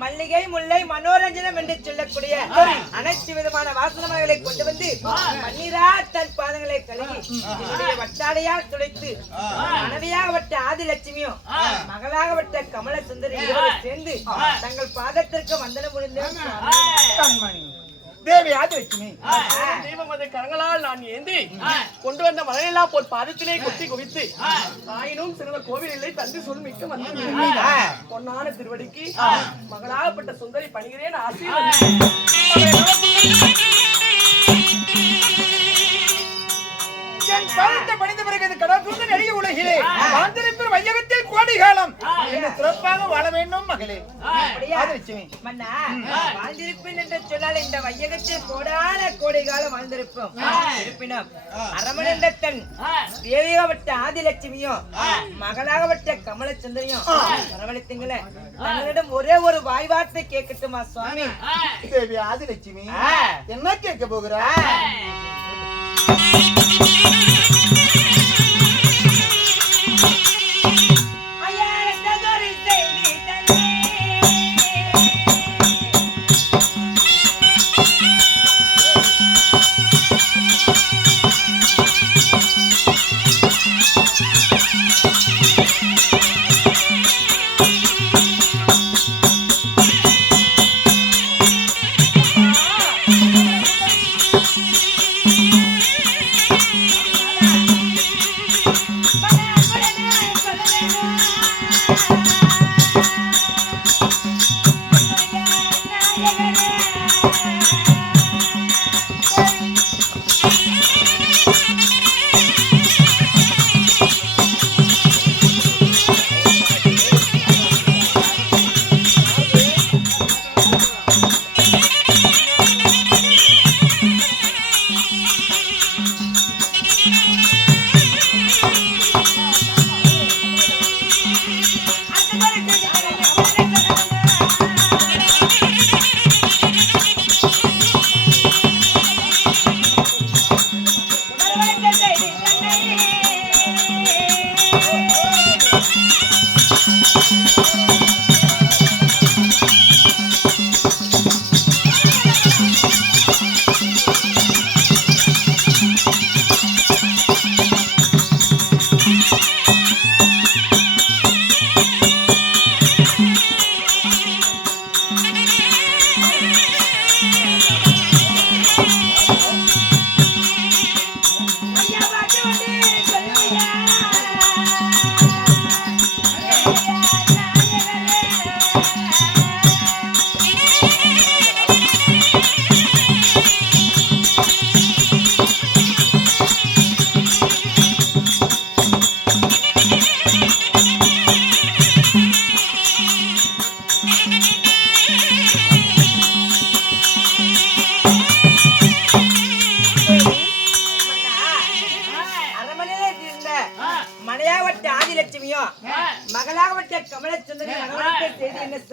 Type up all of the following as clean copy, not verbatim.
மல்லிகை முல்லை மனோரஞ்சனம் என்று சொல்லக்கூடிய அனைத்து விதமான வாசனங்களை கொண்டு வந்து பன்னீரா தன் பாதங்களை கழுகி வட்டாடையால் துளைத்து மனைவியாகப்பட்ட ஆதிலட்சுமியும் மகளாகப்பட்ட கமல சுந்தரியோடு சேர்ந்து தங்கள் பாதத்திற்கு வந்தனம் முடிந்த தேவி ஆதிலட்சுமி தெய்வமது கரங்களால் நான் ஏந்தி கொண்டு வந்த மலையெல்லாம் போர் பாதத்திலே கொத்தி குவித்து தாயினும் சிறந்த கோவில் இல்லை தந்தி சொல் மிக்க வந்து பொன்னான திருவடிக்கு மகளாகப்பட்ட சுந்தரி பணிகிறேன் பணிந்த பிறகு கடற்கூந்த நெடிய உலகிலே வாழ்ந்திருப்பர் வையகத்தில் கோடி காலம் சிறப்பாக வாழ வேண்டும் மகளே. மன்னா வாழ்ந்திருப்பேன் என்று சொன்னால் இந்த வையகத்தில் கோடான கோடி காலம் வாழ்ந்திருப்போம். இருப்பினும் அரமணந்த தன் தேவியாகப்பட்ட ஆதிலட்சுமியும் மகளாகப்பட்ட கமலச்சந்திரியும் வரவழைத்தீங்கள தன்னிடம் ஒரே ஒரு வாய் வார்த்தை கேட்கட்டுமா சுவாமி? தேவி ஆதிலட்சுமி என்ன கேட்க போகிறா?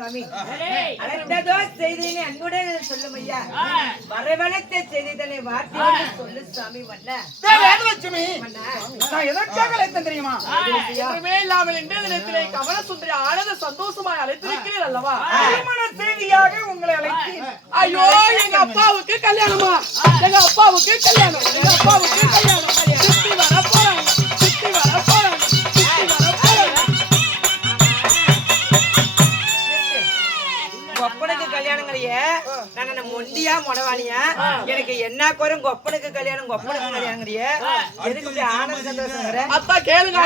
சுவாமி அழைத்ததோ செய்தினை அன்புடன் சொல்லும் ஐயா வரவழைத்த செய்திதனை வார்த்தையோடு சொல்லு சுவாமி மன்னா வேதலட்சுமி நான் எதற்காக அழைத்தேன் தெரியுமா ஒன்றுமே இல்லாமல் இன்றைய தினத்திலே கமல சுந்தரி ஆனந்த சந்தோஷமாய் அழைத்திருக்கிறீர் அல்லவா திருமண செய்தியாக உங்களை அழைத்தேன் ஐயோ எங்க அப்பாவுக்கு கல்யாணமா எங்க அப்பாவுக்கு கல்யாணம் எங்க அப்பாவுக்கு கல்யாணம் சுத்தி வர போறாங்க சுத்தி வர போறாங்க சுத்தி வர போறாங்க கொப்பனுக்கு கல்யாணங்களைய நான் என்ன மொண்டியா மொடவானியா எனக்கு என்ன குறம் கொப்பனுக்கு கல்யாணம் கல்யாணங்களைய எதுக்கு இப்படி ஆனந்த சந்தோஷம் அப்பா கேளுங்க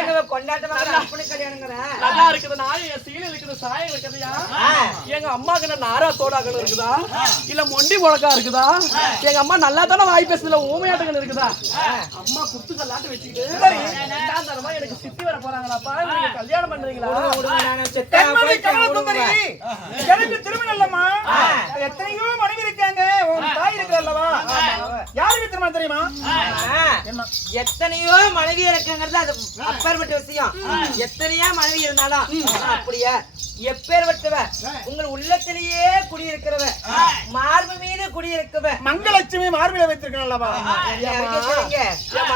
எல்லாம் கொண்டாட்டமா கொப்பனுக்கு கல்யாணங்கிற நல்லா இருக்குது நாய் சீல இருக்குது சாயம் இருக்குதுயா எங்க அம்மாக்கு நாரா தோடாக்கள் இருக்குதா இல்ல மொண்டி முழக்கா இருக்குதா எங்க அம்மா நல்லா தானே வாய் பேசுதுல ஊமையாட்டங்கள் இருக்குதா அம்மா குத்துக்கல்லாட்டு வச்சுக்கிட்டு தரமா எனக்கு சித்தி வர போறாங்களாப்பா நீங்க கல்யாணம் பண்றீங்களா எனக்கு திருமணம் இல்லம்மா எத்தனையோ மனைவி இருக்காங்க உன் தாய் இருக்கிறல்லவா யாருக்கு திருமணம் தெரியுமா எத்தனையோ மனைவி இருக்குங்கிறது அது அப்பேற்பட்ட விஷயம் எத்தனையோ மனைவி இருந்தாலும் அப்படியா எப்பேற்பட்டவ உங்கள் உள்ளத்திலேயே குடியிருக்கிறவ மார்பு மீது குடியிருக்கவ மங்களலட்சுமி மார்பில வைத்திருக்கேன் அல்லவா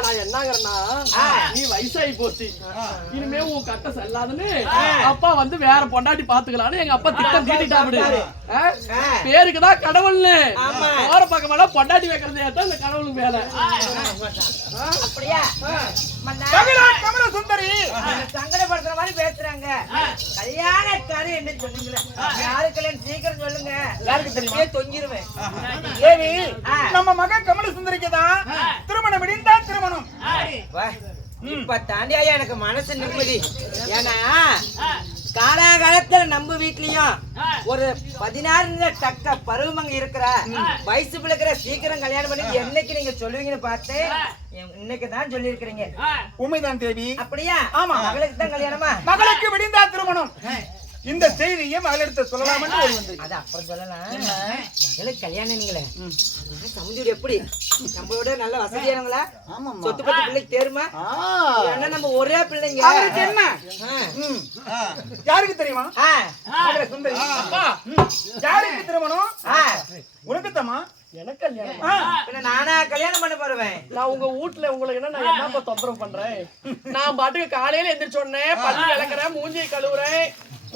நான் என்னங்கிறேன்னா நீ வயசாகி போச்சு இனிமே உன் கட்ட செல்லாதுன்னு அப்பா வந்து வேற பொண்டாட்டி பாத்துக்கலான்னு எங்க அப்பா திட்டம் தீட்டிட்டாப்படு பேருக்குதான் கடவுள்னு போற பக்கம் எல்லாம் பொண்டாட்டி வைக்கிறது ஏற்ற இந்த கடவுளுக்கு மேல அப்படியா கமல சுந்தரி சங்கடப்படுத்துற மாதிரி பேசுறாங்க கல்யாணக்காரு என்ன சொல்லுங்களே யாரு கல்யாணம் சீக்கிரம் சொல்லுங்க யாருக்கு தெரியுமா தொங்கிருவேன் தேவி நம்ம மகன் கமல சுந்தரிக்கு தான் திருமணம் விடிந்தா திருமணம் இப்ப தாண்டியா எனக்கு மனசு நிம்மதி ஏன்னா காலாகாலத்துல நம்ம வீட்லயும் ஒரு 16 டக்க பருவமங்க இருக்கிற வயசு பிள்ளைக்கிற சீக்கிரம் கல்யாணம் பண்ணி என்னைக்கு நீங்க சொல்லுவீங்கன்னு பார்த்து இன்னைக்கு தான் சொல்லி இருக்கிறீங்க உண்மைதான் தேவி அப்படியா ஆமா மகளுக்கு தான் கல்யாணமா மகளுக்கு விடிந்தா திருமணம் இந்த செய்தியை மகளிடத்தை சொல்லலாம் அது அப்புறம் சொல்லலாம் மகளுக்கு கல்யாணங்களே சமுதிரம் எப்படி நம்மளோட நல்ல வசதியானவங்களா சொத்து பத்து பிள்ளைக்கு தேருமா ஏன்னா நம்ம ஒரே பிள்ளைங்க என்ன யாருக்கு தெரியுமா சுந்தரி யாருக்கு திருமணம் உனக்கு தம்மா எனக்கு கல்யாணம் நானா கல்யாணம் பண்ண போறேன் நான் உங்க வீட்டுல உங்களுக்கு என்ன நான் என்னப்பா தொந்தரவு பண்றேன் நான் பாட்டுக்கு காலையில எந்திரிச்ச உடனே பல்லு விளக்குறேன் மூஞ்சியை கழுவுறேன்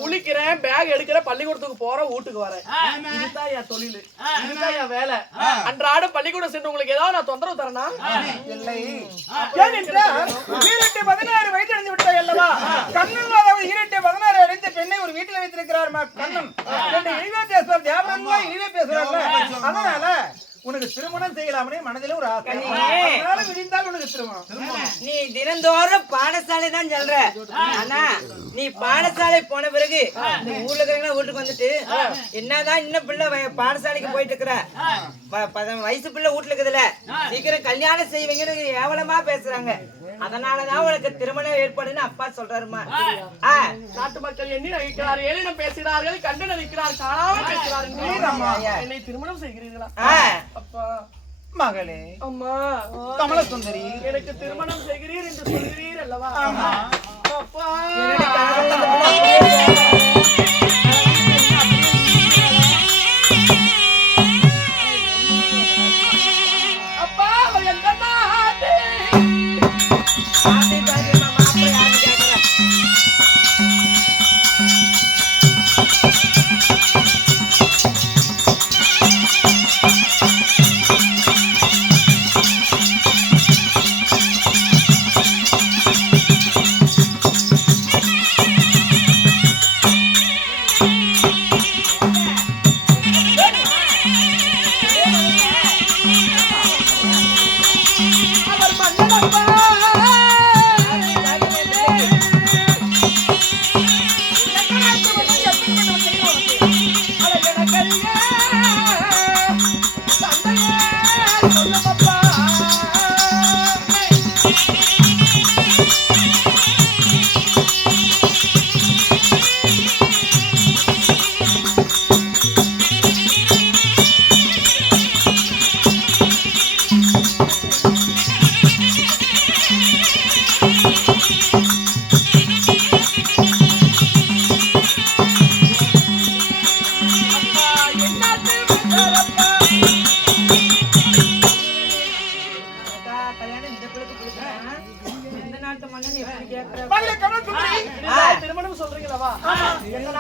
குளிக்கிறேன் பேக் எடுக்கிற பள்ளிக்கூடத்துக்கு போறேன் வீட்டுக்கு வரேன் இதுதான் என் தொழில் இதுதான் என் வேலை அன்றாட பள்ளிக்கூடம் சென்று உங்களுக்கு ஏதாவது நான் தொந்தரவு தரேனா இல்லை ஏனென்றால் 16 வயது அடைந்து விட்டாய் அல்லவா கண்ணன் அதாவது 16 அடைந்த பெண்ணை ஒரு வீட்டில் வைத்திருக்கிறார் கண்ணன் இழிவே பேசுவார் வியாபாரமா இழிவே பேசுறாங்க அதனால உனக்கு திருமணம் செய்யலாமே மனதில ஒரு ஆசை அதனால விடிந்தால் உனக்கு திருமணம் நீ தினந்தோறும் பாடசாலை தான் சொல்ற ஆனா நீ பாடசாலை போன பிறகு இந்த ஊர்ல இருக்கிறவங்க வீட்டுக்கு வந்துட்டு என்னதான் இன்னும் பிள்ளை பாடசாலைக்கு போயிட்டு இருக்கிற வயசு பிள்ளை வீட்டுல இருக்குதுல சீக்கிரம் கல்யாணம் செய்வீங்கன்னு ஏவலமா பேசுறாங்க அதனாலதான் உனக்கு திருமணம் ஏற்பாடுன்னு அப்பா சொல்றாருமா நாட்டு மக்கள் எண்ணி நினைக்கிறார் ஏனிடம் பேசுகிறார்கள் கண்டு நினைக்கிறார் காணாமல் பேசுகிறார்கள் என்னை திருமணம் செய்கிறீர்களா அப்பா மகளே அம்மா கமல சுந்தரி எனக்கு திருமணம் செய்கிறீர் என்று சொல்கிறீர் அல்லவா அப்பா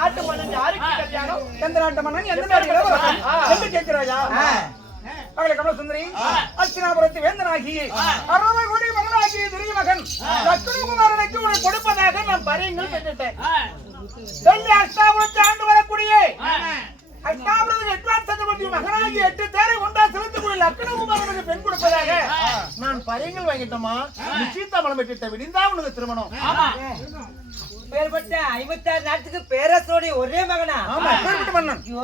நாட்டு மன்னன் யாருக்கு கல்யாணம்? எந்த நாட்டு மன்னன் எந்த நாட்டு இளவரசன் என்று கேட்கிறாயா? மகளே கமலசுந்தரி, அர்ச்சனாபுரத்து வேந்தனாகி 60 கோடி மகனாகிய துரிய மகன் லட்சுமிகுமாரனுக்கு உனக்கு கொடுப்பதாக நான் பரியங்கள் பெற்றுட்டேன். டெல்லி அஷ்டாபுரத்தை ஆண்டு வரக்கூடிய அஷ்டாபுரத்து எட்வான் சக்கரவர்த்தி மகனாகி 8 பேரை ஒன்றா செலுத்தக்கூடிய லட்சுமிகுமாரனுக்கு பெண் கொடுப்பதாக நான் பரியங்கள் வாங்கிட்டோமா? நிச்சயதாமலம் பெற்றுட்டேன். விடிந்தா உனக்கு திருமணம். பேர்பட்ட 56 நாட்டுக்கு பேரரசோடைய ஒரே மகனா? ஆமா, பேர்பட்ட மன்னன். ஐயோ,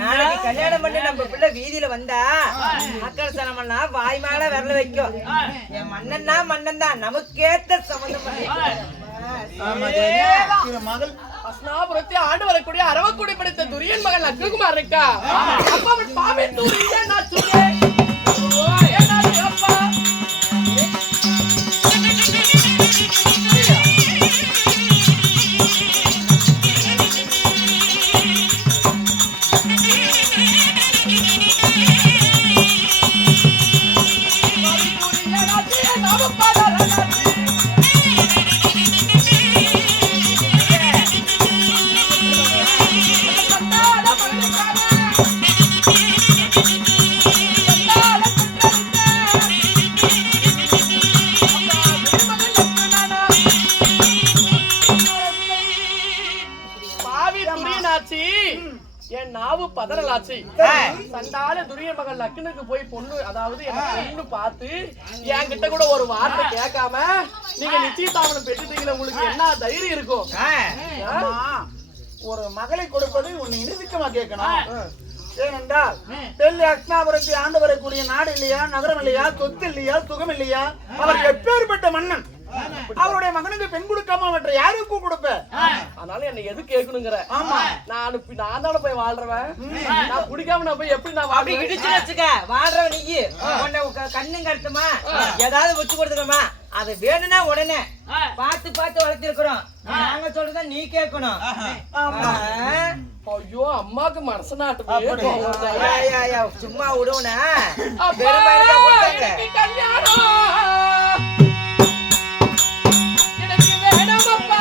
நாளைக்கு கல்யாணம் பண்ணி நம்ம பிள்ளை வீதியில வந்தா மக்கள் சனமன்னா வாய் மேல விரல வைக்கும். என் மன்னன்னா மன்னன் தான், நமக்கேத்த சம்பந்தம் பண்ணி மகள் அஸ்னாபுரத்தை ஆண்டு வரக்கூடிய அரவக்குடி படைத்த துரியன் மகன் லக்ஷ்மகுமார் இருக்கா? அப்பா அவன் பாவை துரியன் நான் சொல்றேன். அப்பா என் நாவு பதறலாச்சு. சண்டால துரிய மகன் லக்ஷ்மணுக்கு போய் பொண்ணு, அதாவது பொண்ணு பார்த்து என்கிட்ட கூட ஒரு வார்த்தை கேட்காம நீங்க நிச்சயதாமலம் பெற்றுட்டீங்களா? உங்களுக்கு என்ன தைரியம் இருக்கும்? ஒரு மகளை கொடுப்பது உன்னை நிரூபிக்கமா கேட்கணும். ஏனென்றால் டெல்லி அஷ்டாபுரத்தை ஆண்டு வரக்கூடிய நாடு இல்லையா, நகரம் இல்லையா, சொத்து இல்லையா, சுகம் இல்லையா, அவர் எப்பேற்பட்ட மன்னன்? அவருடைய மகனுக்கு பெண் கொடுக்காம மற்ற யாருக்கும் கொடுப்ப? அதனால என்ன எது கேட்கணுங்கிற? ஆமா, நான் தானே போய் வாழ்றவன். நான் குடிக்காம நான் போய் எப்படி நான் அப்படி இடிச்சு வச்சுக்க வாழ்றவன் நீ கண்ணு கருத்துமா ஏதாவது வச்சு கொடுத்துக்கமா? அது வேணும்னா உடனே பார்த்து பார்த்து வளர்த்திருக்கிறோம். நாங்க சொல்றதான் நீ கேட்கணும். ஐயோ, அம்மாக்கு மனசு நாட்டு சும்மா விடுவனா கல்யாணம் எனக்கு வேணாமப்பா.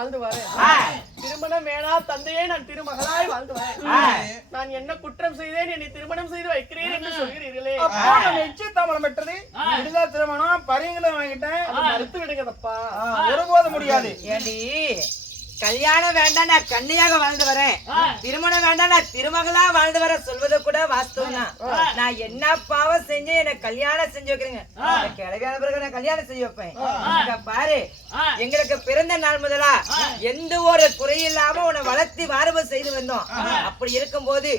வாழ்ந்து வரேன். திருமணம் வேணா தந்தையே, நான் திருமகளாய் வாழ்ந்து வரேன். நான் என்ன குற்றம் செய்தேன், என்னை திருமணம் செய்து வைக்கிறேன் என்று சொல்கிறீர்களே, நிச்சயதாமலம் பெற்றது விடுதா திருமணம் பரிங்களை வாங்கிட்டேன். அதை மறுத்து விடுங்க தப்பா. ஒருபோதும் முடியாது. ஏண்டி கல்யாணம் வேண்டாம் நான் கன்னியாக வாழ்ந்து வரேன், திருமணம் வேண்டாம் நான் திருமகளா வாழ்ந்து வர சொல்வது கூட வாஸ்தவம் தான். நான் என்ன பாவம் செஞ்சு எனக்கு கல்யாணம் செஞ்சு வைக்கிறீங்க, கிழக்கான பிறகு நான் கல்யாணம் செஞ்சு வைப்பேன். இங்க பாரு, எங்களுக்கு பிறந்த நாள் முதலா எந்த ஒரு குறையில்லாம உன்னை வளர்த்தி வாரபு செய்து வந்தோம். அப்படி இருக்கும் போது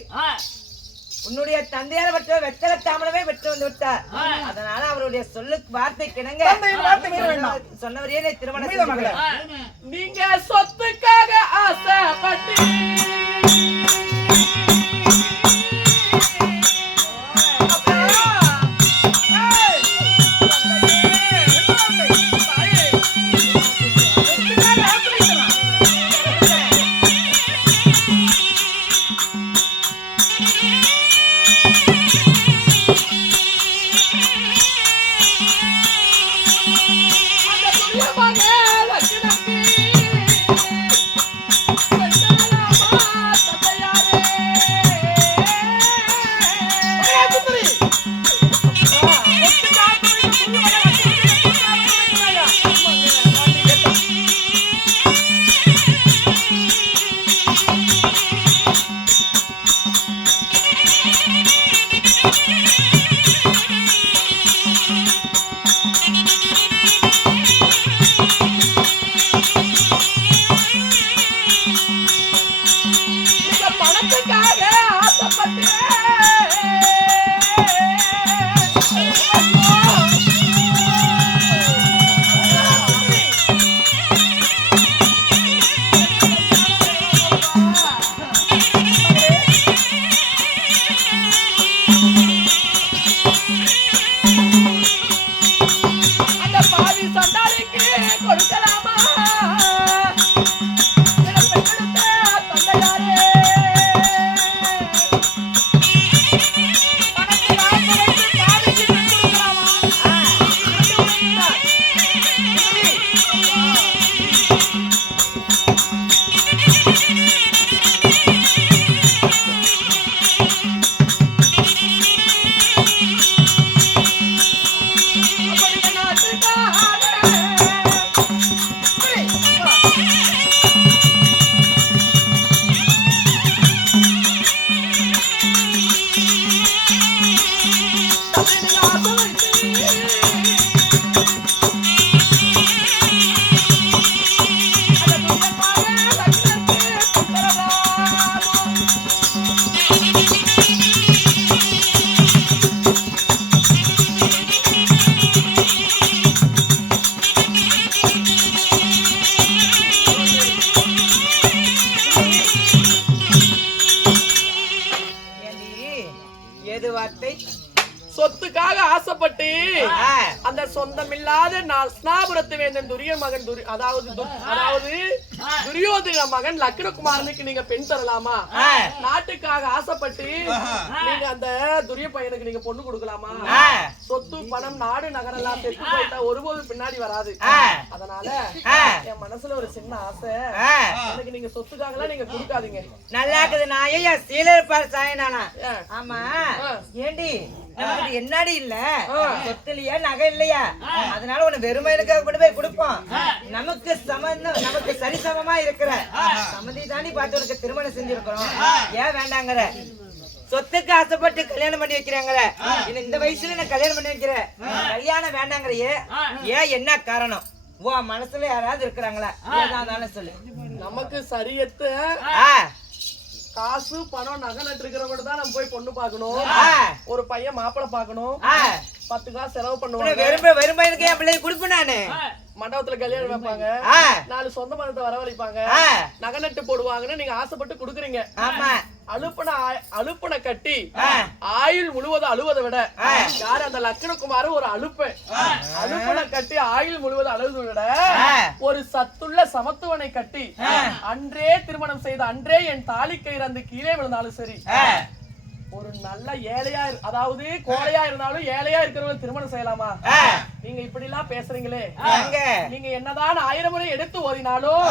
உன்னுடைய தந்தையார் பெற்ற வெத்தலை தாமரமே பெற்று வந்து விட்டார். அதனால அவருடைய சொல்லு வார்த்தை கிணங்க சொன்னவரையே திருமணம் செய்து. நீங்க சொத்துக்காக ஆசைப்பட்டு சொத்துக்காக ஆசைப்பட்டு அந்த சொந்தமில்லாத ஸ்நாபுரத்து வேந்தன் துரிய மகன் அதாவது துரியோதன மகன் லக்னகுமாரனுக்கு நீங்க பெண் தரலாமா? நாட்டுக்காக ஆசைப்பட்டு நீங்க அந்த துரிய பையனுக்கு நீங்க பொண்ணு கொடுக்கலாமா? சொத்து பணம் நாடு நகரெல்லாம் செத்து போயிட்டா ஒருபோது பின்னாடி வராது. அதனால என் மனசுல ஒரு சின்ன ஆசை, எனக்கு நீங்க சொத்துக்காக எல்லாம் நீங்க கொடுக்காதீங்க. நல்லா இருக்குது. நான் ஐயா சீலர் சாயனானா? ஆமா ஏண்டி நமக்கு என்னடி இல்ல, சொத்து இல்லையா நகை இல்லையா, அதனால உன்னை வெறுமையிலுக்காக கொண்டு போய் கொடுப்போம். நமக்கு சம்பந்தம், நமக்கு சரிசமமா இருக்கிற சம்மந்தி தாண்டி பார்த்து உனக்கு திருமணம் செஞ்சிருக்கிறோம். ஏன் வேண்டாங்கிற? சொத்துக்கு ஆசைப்பட்டு கல்யாணம் பண்ணி வைக்கிறாங்களே, இந்த வயசுல நான் கல்யாணம் பண்ணி வைக்கிறேன், கல்யாணம் வேண்டாங்கிறையே ஏன்? என்ன காரணம்? உன் மனசுல யாராவது இருக்கிறாங்களா? ஏதானாலும் சொல்லு. நமக்கு சரியத்து காசு பணம் நகை நட்டு இருக்கிறவங்க தான் நம்ம போய் பொண்ணு பாக்கணும். ஒரு பையன் மாப்பிள்ளை பாக்கணும், 10 காசு செலவு பண்ணுவாங்க. வெறுமைக்கு என் பிள்ளைய கொடுப்பேன் நானு. மண்டபத்துல கல்யாணம் வைப்பாங்க, 4 சொந்த பணத்தை வரவழைப்பாங்க, நகை நட்டு போடுவாங்கன்னு நீங்க ஆசைப்பட்டு குடுக்குறீங்க. அலுப்பனை கட்டி ஆயுள் முழுவதும் அழுவதை விட யாரு அந்த லக்னகுமார ஒரு அலுப்பனை கட்டி ஆயுள் முழுவதும் அழுவதை விட ஒரு சத்துள்ள சமத்துவனை கட்டி அன்றே திருமணம் செய்த அன்றே என் தாலி கயிறு அந்த கீழே விழுந்தாலும் சரி, ஒரு நல்ல ஏழையா, அதாவது கோழையா இருந்தாலும் ஏழையா இருக்கிறவங்க திருமணம் செய்யலாமா? நீங்க இப்படி எல்லாம் பேசுறீங்களே, எங்க நீங்க என்னதான் 1000 முறை எடுத்து ஓதினாலும்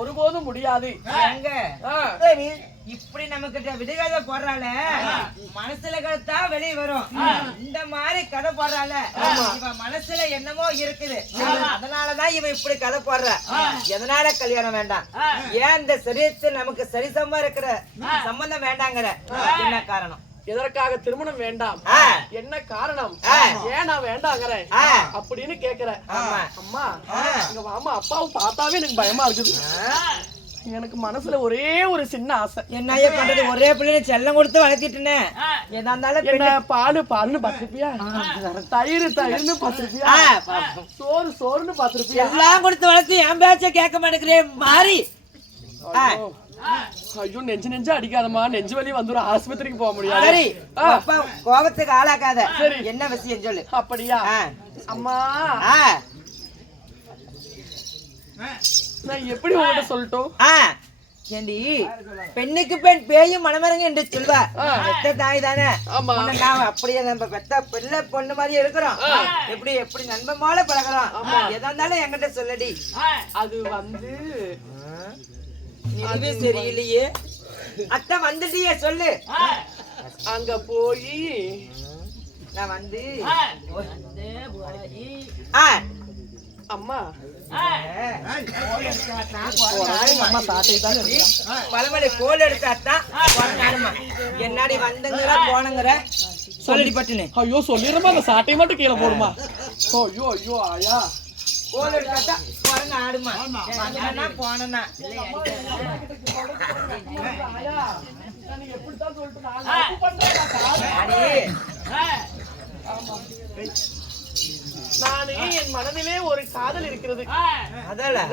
ஒருபோதும் முடியாது. எங்க சரி இப்படி நமக்கு விடுகதை போடுறால மனசுல கருத்தா வெளியே வரும். இந்த மாதிரி கதை போடுறால இவ மனசுல என்னமோ இருக்குது. அதனாலதான் இவ இப்படி கதை போடுற. எதனால கல்யாணம் வேண்டாம், ஏன் இந்த சரீரத்தில் நமக்கு சரிசமா இருக்கிற சம்பந்தம் வேண்டாங்கிற என்ன காரணம்? எதற்காக திருமணம் வேண்டாம், என்ன காரணம், ஏன் நான் வேண்டாங்கிறேன் அப்படின்னு கேக்குறேன். அம்மா எங்க மாமா அப்பாவும் பார்த்தாவே எனக்கு பயமா இருக்குது. எனக்கு மனசுல ஒரே ஒரு சின்ன ஆசை. என்னைய பண்றது, ஒரே பிள்ளைய செல்லம் கொடுத்து வளர்த்திட்டுனே எதா இருந்தாலும் என்ன பாலு பாலுன்னு பாத்துருப்பியா, தயிர் தயிர்னு பாத்துருப்பியா, சோறு சோறுன்னு பாத்துருப்பியா, எல்லாம் கொடுத்து வளர்த்து என் பேச்ச கேட்க மாட்டேங்கிறேன் மாறி. ஐயோ நெஞ்சு நெஞ்சு அடிக்காதம்மா, நெஞ்சு வலி வந்துடும், ஆஸ்பத்திரிக்கு போக முடியாது. சரி கோபத்துக்கு ஆளாக்காத. என்ன விஷயம் சொல்லு. அப்படியா அம்மா, நான் எப்படி உங்கள்கிட்ட சொல்லட்டும்? ஏண்டி பெண்ணுக்கு பெண் பேயும் மனமரங்க என்று சொல்வா. பெத்த தாய் தானே. அப்படியே நம்ம பெத்த பிள்ளை பொண்ணு மாதிரி இருக்கிறோம். எப்படி எப்படி நண்பன் போல பழகிறோம். எதா இருந்தாலும் என்கிட்ட சொல்லடி. அது வந்து இதுவே சரியில்லையே. அத்தை வந்துட்டியே சொல்லு. அங்க போய் நான் வந்து அம்மா பழமொழி கோல் எடுத்தாத்தான் என்னாடி வந்துங்கிற போனங்கிற சொல்லடி பட்டுன்னு. ஐயோ சொல்லிடுறமா, அந்த சாட்டையை மட்டும் கீழே போடுமா. ஐயோ ஐயோ ஆயா, கோல் எடுத்தாத்தா போறங்க ஆடுமா போனா எப்படித்தான் சொல்லிட்டு நானு என் மனதிலே ஒரு காதல் இருக்கிறது.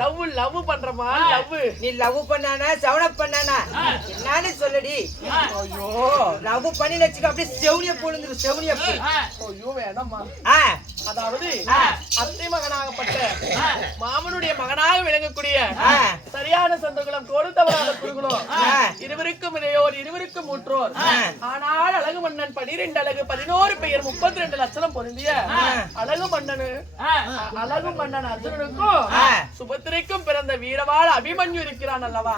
லவ் லவ் பண்றமா, லவ். நீ லவ் பண்ணானா சவனப் பண்ணானா என்னன்னு சொல்லடி. ஐயோ லவ் பண்ணி வச்சுக்க அப்படியே செவனிய போடுங்க செவனிய. ஐயோ வேணாம்மா. அதாவது அத்தை மகனாகப்பட்ட மாமனுடைய மகனாக விளங்கக்கூடிய சரியான சொந்தங்களும் கொடுத்தவராக குறுகுலம் இருவருக்கும் இளையோர் இருவருக்கும் மூற்றோர். ஆனால் அழகு மன்னன் 12 அழகு 11 பெயர் 32 லட்சணம் பொருந்திய அழகு மன்னன் அர்ஜுனனுக்கும் சுபத்திரைக்கும் பிறந்த வீரவாள் அபிமன்யு இருக்கிறான் அல்லவா.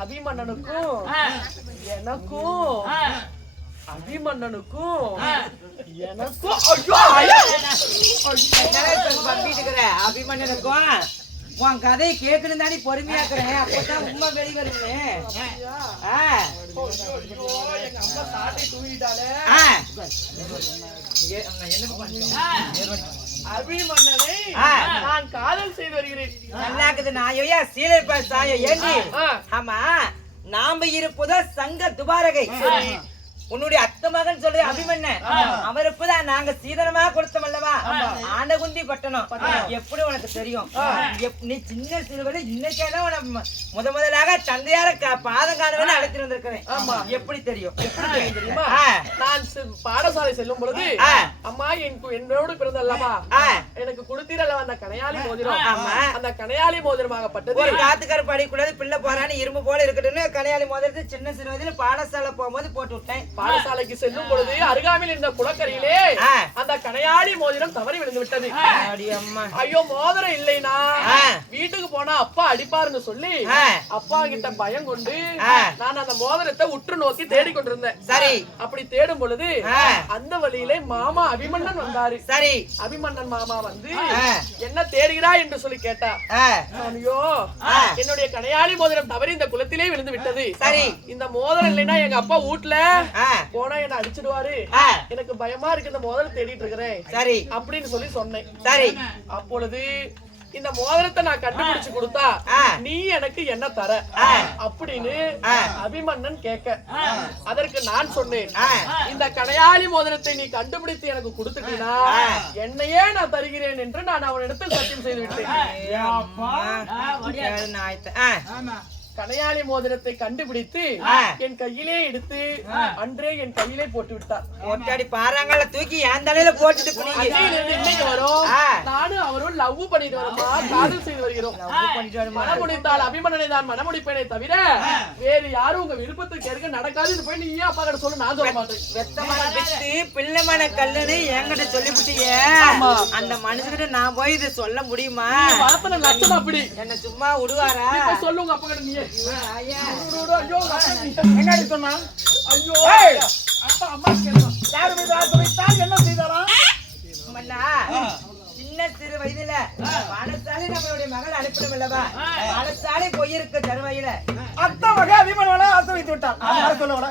அபிமன்னனுக்கும் எனக்கும் அபிமன்னனுக்கும் எனக்கும் அபிமன்னனுக்கும் உன் கதையை கேட்கணும் தானே பொறுமையா இருக்கிறேன். அப்பதான் உண்மை வெளி வருது. எங்க அம்மா சாட்டை தூங்கிட்டாலே. அபிமன்னனை நான் காதல் செய்து வருகிறேன். நல்லா இருக்குது. நான் சீலை சாயம் ஏண்டி. ஆமா நாம இருப்பதோ சங்க துபாரகை. உன்னுடைய அத்த மகன் சொல்ற அபிமன்னன் அவருக்குதான் நாங்க சீதனமா கொடுத்தோம் அல்லவா. ஆனகுந்தி பட்டணம் எப்படி உனக்கு தெரியும்? நீ சின்ன சிறுவரை இன்னைக்கேதான் முதலாக தந்தையார பாதம் காணவன்னு அழைத்து வந்திருக்கிறேன். எப்படி தெரியும்? தெரியுமா, நான் பாடசாலை செல்லும் பொழுது அம்மா என்னோடு பிறந்த அல்லவா எனக்கு கொடுத்தீரல்ல அந்த கனையாளி மோதிரம். அந்த கனையாளி மோதிரமாகப்பட்டது ஒரு காத்துக்கார படிக்கூடாது பிள்ளை போறான்னு இரும்பு போல இருக்கட்டும்னு கனையாளி மோதிரத்தை சின்ன சிறு வயதுல பாடசாலை போகும்போது போட்டு விட்டேன். பாடசாலைக்கு செல்லும் பொழுது அருகாமையில் இருந்த குளக்கரையிலே அந்த கனையாளி மோதிரம் தவறி விழுந்து விட்டது. ஐயோ மோதிரம் இல்லைனா வீட்டுக்கு போனா அப்பா அடிப்பாருன்னு சொல்லி அப்பா கிட்ட பயம் கொண்டு நான் அந்த மோதிரத்தை உற்று நோக்கி தேடி கொண்டிருந்தேன். சரி அப்படி தேடும் பொழுது அந்த வழியிலே மாமா அபிமன்னன் வந்தாரு. சரி அபிமன்னன் மாமா வந்து என்ன தேடுகிறா என்று சொல்லி கேட்டா, ஐயோ என்னுடைய கனையாளி மோதிரம் தவறி இந்த குளத்திலே விழுந்து விட்டது. சரி இந்த மோதிரம் இல்லைன்னா எங்க அப்பா வீட்டுல போனா என்ன அடிச்சிடுவாரு, எனக்கு பயமா இருக்கு, இந்த மோதிரம் தேடிட்டு இருக்கிறேன். சரி அப்படின்னு சொல்லி சொன்னேன். சரி அப்பொழுது இந்த மோதிரத்தை நான் கண்டுபிடிச்சு கொடுத்தா நீ எனக்கு என்ன தர அப்படின்னு அபிமன்னன் கேட்க, அதற்கு நான் சொன்னேன், இந்த கனையாளி மோதிரத்தை நீ கண்டுபிடித்து எனக்கு கொடுத்துட்டீனா என்னையே நான் தருகிறேன் என்று நான் அவனிடத்தில் சத்தியம் செய்து விட்டேன். கணையாளி மோதிரத்தை கண்டுபிடித்து என் கையிலே எடுத்து அன்றே என் கையிலே போட்டு விட்டார். ஒட்டாடி பாறாங்கல்ல தூக்கி என் தலையில போட்டுட்டு போனீங்க. இன்னைக்கு வரும் நானும் அவரும் லவ் பண்ணிட்டு வரோமா, காதல் செய்து வருகிறோம். மனமுடித்தால் அபிமன்னனை தான் மனமுடிப்பேனே தவிர வேறு யாரும் உங்க விருப்பத்துக்கு ஏற்க நடக்காது. போய் நீ அப்பா கிட்ட சொல்லு, நான் சொல்ல மாட்டேன். வெத்தமான வித்து பிள்ளைமான கல்லுன்னு என்கிட்ட சொல்லிவிட்டீங்க. அந்த மனுஷகிட்ட நான் போய் இதை சொல்ல முடியுமா? வளர்த்தன லட்சம் அப்படி என்ன சும்மா விடுவாரா? சொல்லுங்க அப்பா கிட்ட. நீயே என்னடி சொன்னா? ஐயோ அப்பா அம்மா கேட்கணும். யாரு மீது ஆசை வைத்தால் என்ன செய்தாரா? மன்னா, சின்ன சிறு வயதுல பாடசாலை நம்மளுடைய மகள் அனுப்பிடும் அல்லவா? பாடசாலை போயிருக்க தருவாயில அத்த மக அபிமன்யுவை ஆசை வைத்து விட்டான். யார சொல்ல வர?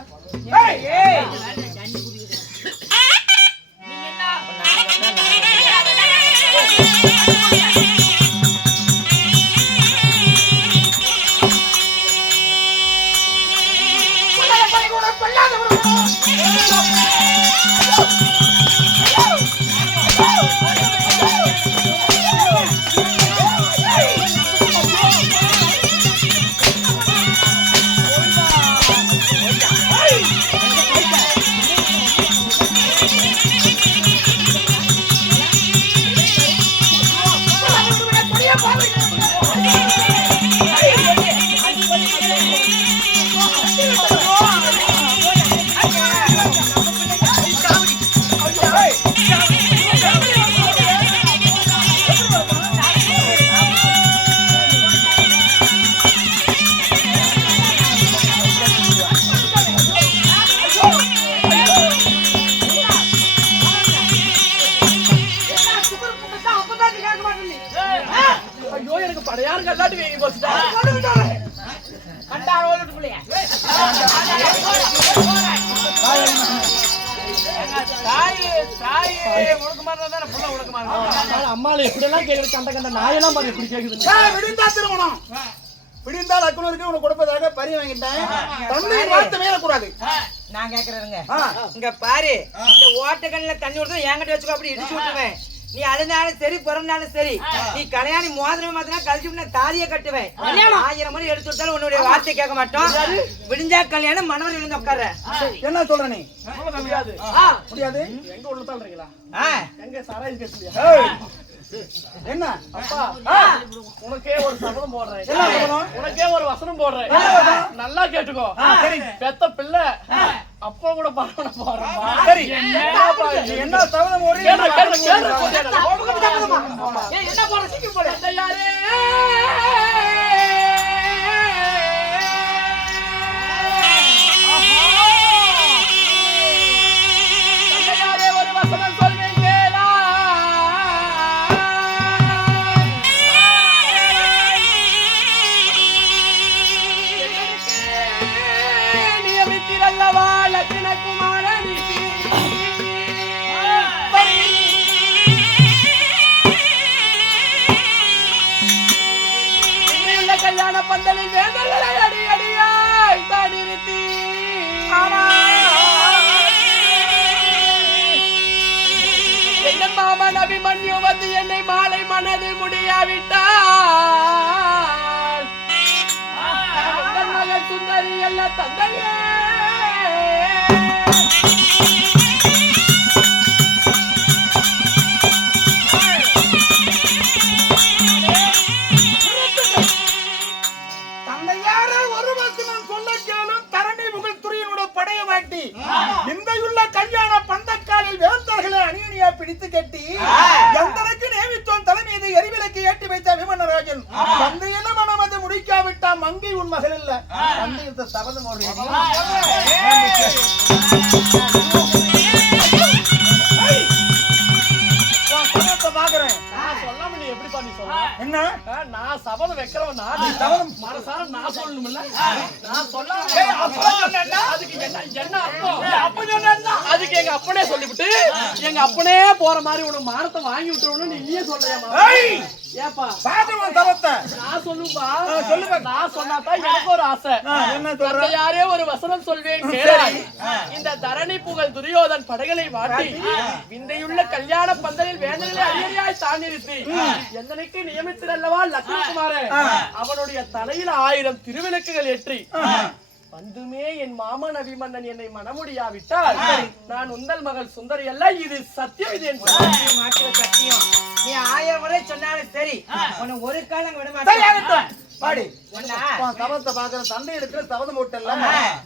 ஐயோ எனக்கு படையாறு கல்லாட்டு வேகி போச்சுடா. அம்மால எப்படி எல்லாம் கேக்குது? கண்ட கண்ட நாயெல்லாம் பாரு எப்படி கேக்குது. விடிந்தா திருமணம், விடிந்தால் அக்குனருக்கு உனக்கு கொடுப்பதாக பறி வாங்கிட்டேன். தந்தை வார்த்தை மீறக்கூடாது. நான் கேக்குறேங்க. இங்க பாரு, இந்த ஓட்டக்கண்ணில தண்ணி விடுறது என்கிட்ட வச்சுக்கோ, அப்படி இடிச்சு விட்டுவேன். நீ அழுந்தாலும் சரி பிறந்தாலும் சரி, நீ கல்யாணி மோதிரம் மாத்தினா கழிச்சு தாலிய கட்டுவேன். 1000 மணி எடுத்து விட்டாலும் உன்னுடைய வார்த்தை கேட்க மாட்டோம். விடிஞ்சா கல்யாணம் மனவர் விழுந்து உட்கார. என்ன சொல்ற நீ? முடியாது முடியாது. எங்க உள்ளதான்றீங்களா? எங்க சாராய் பேசுறியா? என்ன அப்பா, உனக்கே ஒரு சபதம் போடுறேன். என்ன சபதம்? உனக்கே ஒரு வசனம் போடுறேன். நல்லா கேட்டுக்கோ. சரி. பெத்த பிள்ளை அப்பா கூட பரவன போறேன். சரி. என்ன சபதம் ஒரு என்ன போற சீக்கிரம் போடு. தயாரே ஒரு வசனம் சொல்வேன் கேளா. நியமித்திரல்லவா லக்ஷ்மணகுமாரனி கல்யாண பந்தலில் வேந்தர்களை அடி அடியாய் தான் நிறுத்தி என்ன மாமன் அபிமன்யு வந்து என்னை மாலை மனது முடியாவிட்டால் உங்கள் மகன் சுந்தரி அல்ல தந்தையே. தந்தையார ஒரு வசனம் சொல்ல கேளும். தரணி முகல் துறையினுடைய படைய வாட்டி இந்தையுள்ள கல்யாண பந்தக்காலில் வேந்தர்களை அணியணியா பிடித்து கட்டி எந்தனுக்கு நேமித்தோன் தலைமீது எரிவிலக்கு ஏற்றி வைத்த விமனராஜன் தந்தையில மனம் அது முடிக்காவிட்டா மங்கை உன் மகள் இல்ல. தந்தையுத்த சபதம் பாக்குறேன். சொல்லாம நீ எப்படி பண்ணி சொல்ல? என்ன நான் சபதம் வைக்கிறவன் நான் சபதம் மனசார நான் சொல்லணும்ல. நான் சொல்லாம அதுக்கு என்ன அர்த்தம்? அதுக்கு எங்க அப்பனே சொல்லிவிட்டு எங்க அப்பனே போற மாதிரி உனக்கு மானத்தை வாங்கி விட்டுருவணும் நீயே சொல்றியாமா? ஏப்பா பாத்து உன் தவத்தை நான் சொல்லுப்பா சொல்லுப்பா. நான் சொன்னாதான் எனக்கு ஒரு ஆசை என்ன சொல்ற யாரே ஒரு வசனம் சொல்வேன் கேளாய். இந்த தரணி புகழ் துரியோதன் படைகளை வாட்டி விந்தையுள்ள கல்யாண பந்தலில் வேந்தர்களை அரியறியாய் தாண்டிருத்தி எந்தனைக்கு நியமித்திரல்லவா லக்ஷ்மணகுமாரன் அவனுடைய தலையில் 1000 திருவிளக்குகள் ஏற்றி வந்துமே என் மாமன் அபிமன்னன் என்னை மணமுடியாவிட்டால் நான் உந்தல் மகள் சுந்தரி அல்ல. இது சத்தியம். இது என் சத்தியம், மாற்று சத்தியம். நீ 1000 முறை சொன்னாலும் சரி உன்னை ஒரு காலம் விட மாட்டேன். பாடி ஒண்ணா? தவத்தை பாக்குற தந்தை இருக்கிற தவத மூட்டல்ல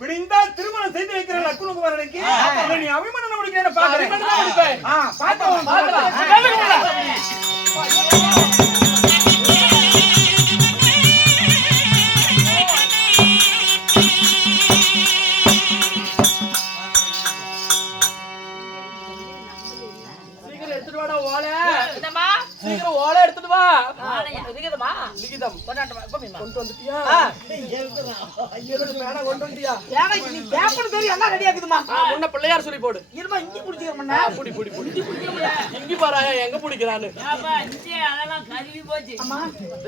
விடிந்தால் திருமணம் செய்து வைக்கிற லக்குனுக்குமாரனுக்கு நீ அபிமன்னன் முடிக்கிறேன் பாக்குறேன். சீக்கிரம் எடுத்துட்டு வாடா ஓலை. சீக்கிரம் ஓலை எடுத்துட்டு வா. லிகிதம் கொண்டு வந்துட்டியா? பேனா கொண்டு வந்துட்டியா? முன்ன பிள்ளையார் சொல்லி போடு. புடி புடி புடி. இங்கி பாராயா எங்க பிடிக்கிறான்னு.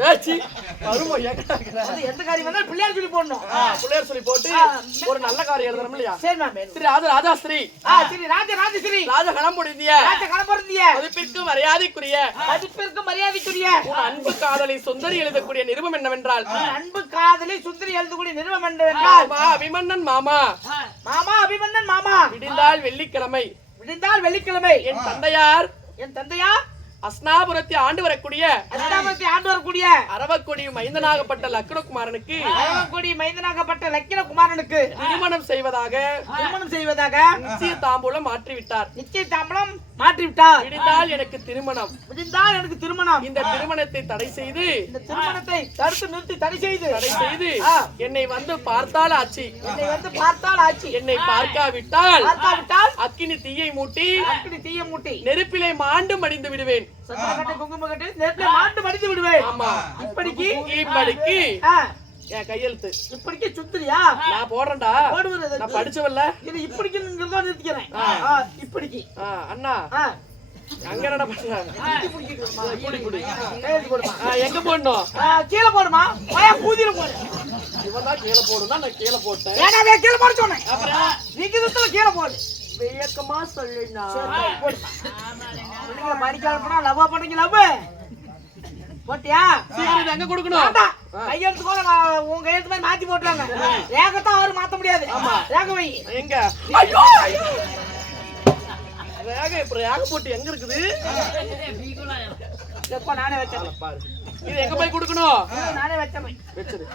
ஏச்சி வருமா எங்கடா இருக்கிற? பிள்ளையார் சொல்லி போடணும். பிள்ளையார் சொல்லி போட்டு ஒரு நல்ல காரியம் எழுதணும் இல்லையா? சரி மேம். திரு ராஜாஸ்ரீ சரி ராஜஸ்ரீ ராஜகணம் முடிந்திய மதிப்பிற்கு மரியாதைக்குரிய உன் அன்பு காதலை சுந்தரி எழுதக்கூடிய நிருபம் என்னவென்றால் அன்பு காதலி சுந்தரி எழுதக்கூடிய நிறுவனம் என்னவென்றால் அபிமன்னன் மாமா அபிமன்னன் மாமா விடிந்தால் வெள்ளிக்கிழமை என் தந்தையார் அஸ்னாபுரத்தை ஆண்டு வரக்கூடிய அரவக்கொடி மைந்தனாகப்பட்ட லக்னகுமாரனுக்கு திருமணம் செய்வதாக நிச்சய தாம்பூலம் மாற்றிவிட்டார். விடிந்தால் எனக்கு திருமணம். இந்த திருமணத்தை தடை செய்து தடை செய்து என்னை வந்து பார்த்தால் ஆச்சு. என்னை பார்க்காவிட்டால் அக்கினி தீயை மூட்டி நெருப்பிலை மாண்டு மடிந்து விடுவேன். ஆமா இப்படிக்கு என் கையெழுத்து இப்படிக்கு சுத்துறியா? நான் போடுறேன்டா. நான் படிச்சவல்ல இப்படிக்கு நிறுத்திக்கிறேன். இப்படிக்கு அண்ணா அங்க என்ன பண்றாங்க? எங்க போடணும்? கீழே போடுமா? பூதியில போடு. இவன் தான் கீழே போடுனா நான் கீழே போட்டேன். கீழே போட சொன்னேன். நீங்க கீழே போடு. வியக்கமா சொல்லுண்ணா. படிக்காம லவ்வா பண்றீங்க. லவ் போட்டியா? சீக்கிரம் எங்க கொடுக்கணும்? கையெழுத்து கூட உங்க கையெழுத்து மாதிரி மாத்தி போட்டுறாங்க. ரேகத்தான் அவரு மாத்த முடியாது. ரேக வை எங்க? ஐயோ ரேக இப்ப ரேக போட்டு எங்க இருக்குது? நானே வச்சேன் பாரு. இது எங்க போய் கொடுக்கணும்? நானே வச்சேன். வச்சிரு.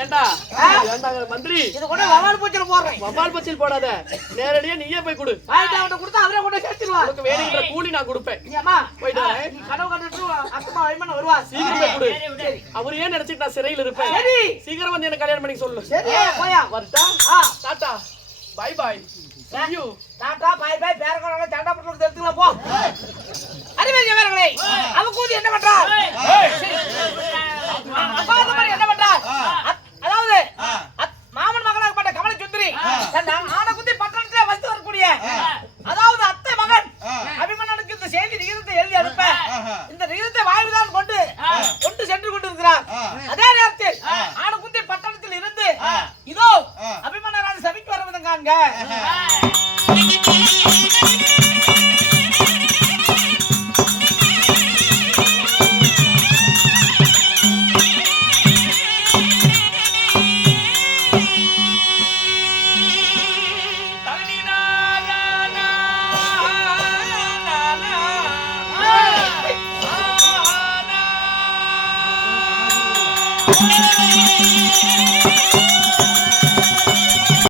ஏண்டா மந்திரி இது கூட வவால் பூச்சில போடுறேன். வவால் பச்சில் போடாத, நேரடியா நீயே போய் கொடு. அவன்கிட்ட கொடுத்தா அவரே கொண்டு சேர்த்துருவா. உனக்கு வேணுங்கிற கூலி நான் கொடுப்பேன். போயிட்டு வரேன். கனவு கண்டுட்டு அக்கமா வைமன் வருவா. சீக்கிரம் போய் கொடு. அவர் ஏன் நினைச்சிட்டு நான் சிறையில் இருப்பேன்? சீக்கிரம் வந்து என்ன கல்யாணம் பண்ணி சொல்லு. சரி போயா வரட்டா? Tata bye bye see you. Tata bye bye. பேரகோல சண்டை போட்டு எடுத்துக்கலாம் போ. அறிவேங்க வேறங்களே. அவ கூதி என்ன பண்றா? என்ன பண்றா? அதாவது மாமன் மகனாகப்பட்ட கமல சுந்தரி ஆனகுந்தி பட்டணத்திலே வந்து வரக்கூடிய அதாவது அத்தை மகன் அபிமன்னனுக்கு இந்த செய்தி விகிதத்தை எழுதி அனுப்ப இந்த விகிதத்தை வாய்வுதான் கொண்டு சென்று கொண்டிருக்கிறார். அதே நேரத்தில் ஆனகுந்தி பட்டணத்தில் இருந்து இதோ அபிமன்னரான சபைக்கு வருவதும் காண்க.